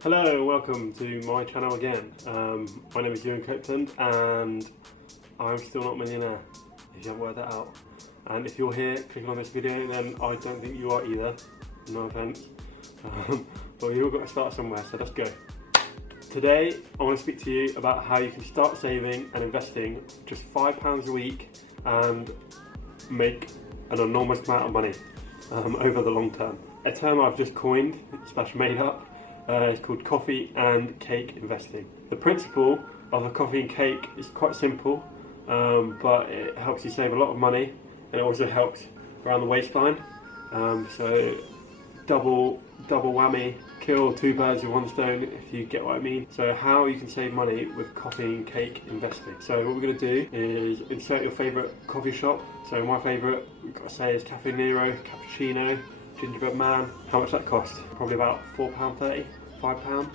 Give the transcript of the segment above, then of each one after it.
Hello, welcome to my channel again. My name is Ewan Copeland and I'm still not a millionaire, if you haven't worked that out. And if you're here clicking on this video, then I don't think you are either, no offence. But we've all got to start somewhere, so let's go. Today I want to speak to you about how you can start saving and investing just £5 a week and make an enormous amount of money over the long term. A term I've just coined / made up. It's called coffee and cake investing. The principle of a coffee and cake is quite simple, but it helps you save a lot of money, and it also helps around the waistline. So double whammy, kill two birds with one stone, if you get what I mean. So how you can save money with coffee and cake investing. So what we're going to do is insert your favourite coffee shop. So my favourite, we've got to say, is Cafe Nero, Cappuccino, Gingerbread Man. How much that cost? Probably about £4.30, £5,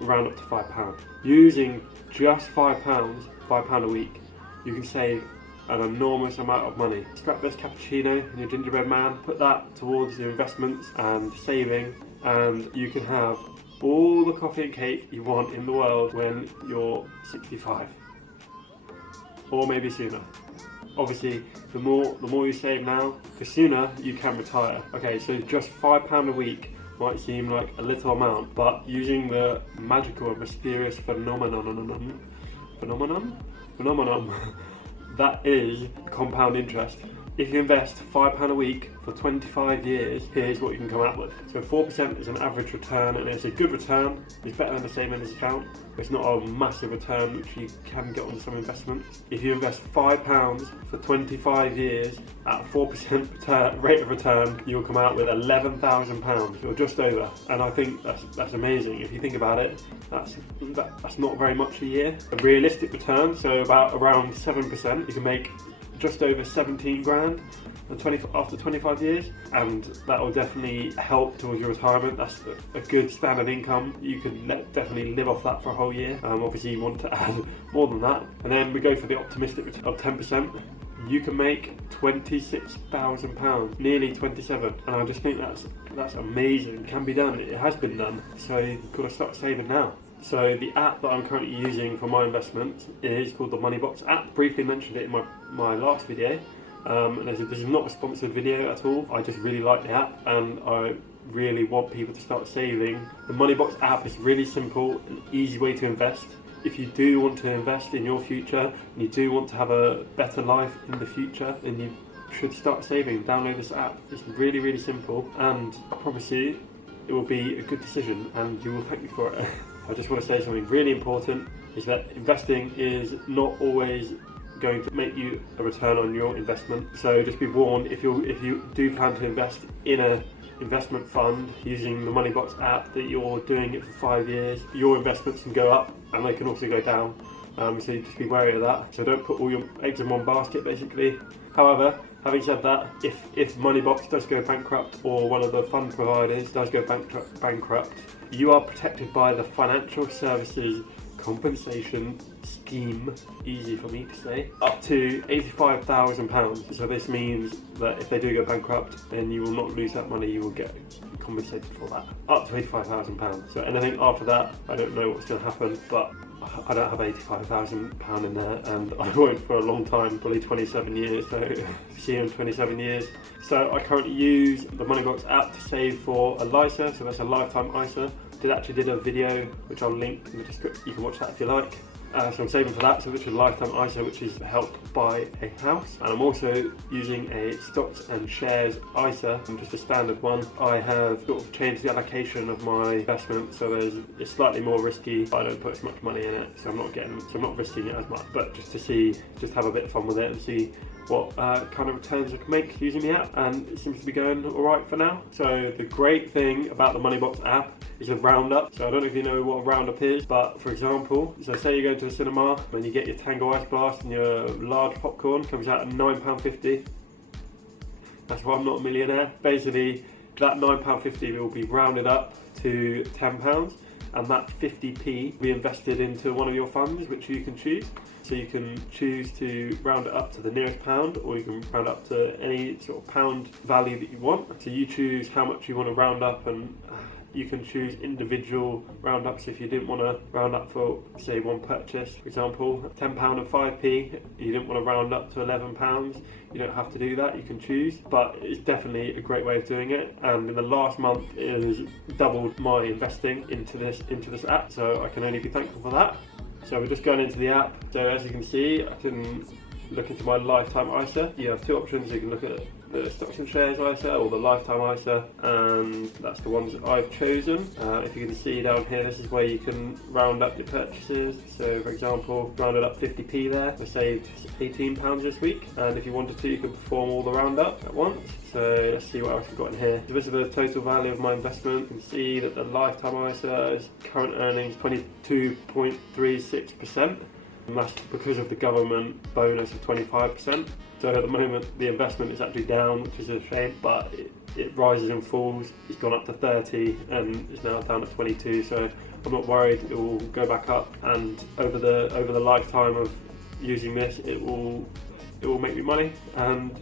round up to £5. Using just £5 a week, you can save an enormous amount of money. Scrap this cappuccino and your gingerbread man, put that towards your investments and saving, and you can have all the coffee and cake you want in the world when you're 65, or maybe sooner. Obviously, the more you save now, the sooner you can retire. Okay, so just £5 a week might seem like a little amount, but using the magical and mysterious phenomenon that is compound interest. If you invest £5 a week for 25 years, here's what you can come out with. So 4% is an average return, and it's a good return. It's better than the savings account. It's not a massive return, which you can get on some investments. If you invest £5 for 25 years at a 4% rate of return, you'll come out with £11,000, or just over. And I think that's amazing. If you think about it, that's not very much a year. A realistic return, so around 7%, you can make just over 17 grand after 25 years, and that will definitely help towards your retirement. That's a good standard income. You can definitely live off that for a whole year. Obviously you want to add more than that, and then we go for the optimistic return of 10%. You can make £26,000, nearly 27, and I just think that's amazing. It can be done. It has been done. So you've got to start saving now. So the app that I'm currently using for my investments is called the Moneybox App. Briefly mentioned it in my last video. This is not a sponsored video at all. I just really like the app, and I really want people to start saving. The Moneybox app is really simple, an easy way to invest. If you do want to invest in your future, and you do want to have a better life in the future, then you should start saving. Download this app. It's really, really simple, and I promise you it will be a good decision, and you will thank me for it. I just want to say something really important, is that investing is not always going to make you a return on your investment. So just be warned, if you do plan to invest in an investment fund using the Moneybox app, that you're doing it for 5 years, your investments can go up and they can also go down. So you just be wary of that. So don't put all your eggs in one basket, basically. However, having said that, if Moneybox does go bankrupt, or one of the fund providers does go bankrupt, you are protected by the Financial Services Compensation Scheme, easy for me to say, up to £85,000. So this means that if they do go bankrupt, then you will not lose that money, you will get compensated for that, up to £85,000. So anything after that, I don't know what's going to happen, but I don't have £85,000 in there, and I won't for a long time, probably 27 years, so see you in 27 years. So I currently use the Moneybox app to save for a LISA, so that's a lifetime ISA. Actually did a video which I'll link in the description, you can watch that if you like. So I'm saving for that, so which is a lifetime ISA, which is helped buy a house. And I'm also using a stocks and shares ISA, just a standard one. I have sort of changed the allocation of my investment, so it's slightly more risky, but I don't put as much money in it, so I'm not risking it as much. But just have a bit of fun with it and see what kind of returns I can make using the app, and it seems to be going alright for now. So the great thing about the Moneybox app is a roundup. So I don't know if you know what a roundup is, but for example, so say you go to a cinema and you get your Tango Ice Blast and your large popcorn, comes out at £9.50. That's why I'm not a millionaire. Basically, that £9.50 will be rounded up to £10, and that 50p will be invested into one of your funds, which you can choose. So you can choose to round it up to the nearest pound, or you can round up to any sort of pound value that you want. So you choose how much you want to round up, and you can choose individual roundups if you didn't want to round up for, say, one purchase. For example, £10 and 5p, you didn't want to round up to £11, you don't have to do that, you can choose. But it's definitely a great way of doing it, and in the last month it has doubled my investing into this app, so I can only be thankful for that. So we're just going into the app. So as you can see, I can look into my lifetime ISA. You have two options. You can look at the stocks and shares ISA or the lifetime ISA, and that's the ones that I've chosen. If you can see down here, this is where you can round up your purchases. So for example, rounded up 50p there, I saved £18 this week, and if you wanted to, you can perform all the roundup at once. So let's see what else we've got in here. So this is the total value of my investment. You can see that the lifetime ISA's current earnings 22.36%. And that's because of the government bonus of 25%. So at the moment the investment is actually down, which is a shame, but it rises and falls. It's gone up to 30 and it's now down at 22, so I'm not worried, it will go back up, and over the lifetime of using this, it will make me money, and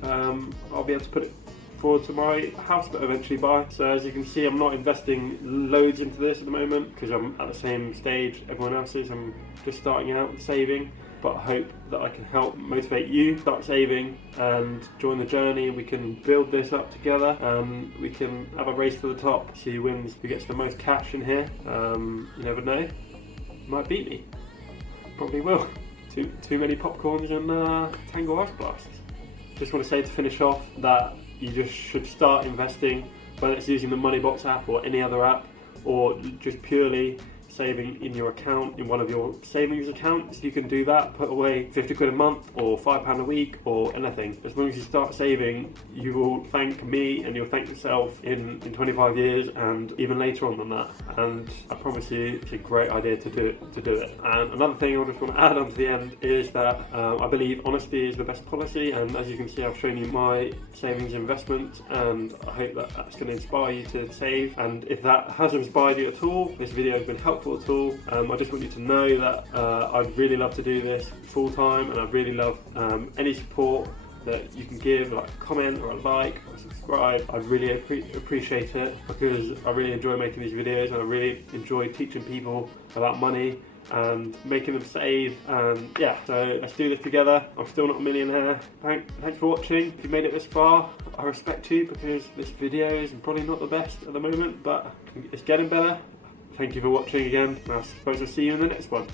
I'll be able to put it forward to my house that I eventually buy. So as you can see, I'm not investing loads into this at the moment because I'm at the same stage everyone else is. I'm just starting out saving, but I hope that I can help motivate you start saving and join the journey, and we can build this up together. We can have a race to the top, see who wins, who gets the most cash in here. You never know, might beat me, probably will. Too many popcorns and Tango Ice Blasts. Just want to say to finish off that you just should start investing, whether it's using the Moneybox app or any other app, or just purely saving in your account, in one of your savings accounts. You can do that, put away 50 quid a month or £5 a week or anything. As long as you start saving, you will thank me and you'll thank yourself in 25 years and even later on than that. And I promise you, it's a great idea to do it. And another thing I just want to add on to the end is that I believe honesty is the best policy, and as you can see, I've shown you my savings investment, and I hope that that's going to inspire you to save. And if that has inspired you at all, this video has been helpful at all, I just want you to know that I'd really love to do this full time, and I'd really love any support that you can give, like a comment or a like or a subscribe. I really appreciate it, because I really enjoy making these videos, and I really enjoy teaching people about money and making them save. And yeah, so let's do this together. I'm still not a millionaire. Thanks for watching. If you made it this far, I respect you, because this video is probably not the best at the moment, but it's getting better. Thank you for watching again, and I suppose I'll see you in the next one.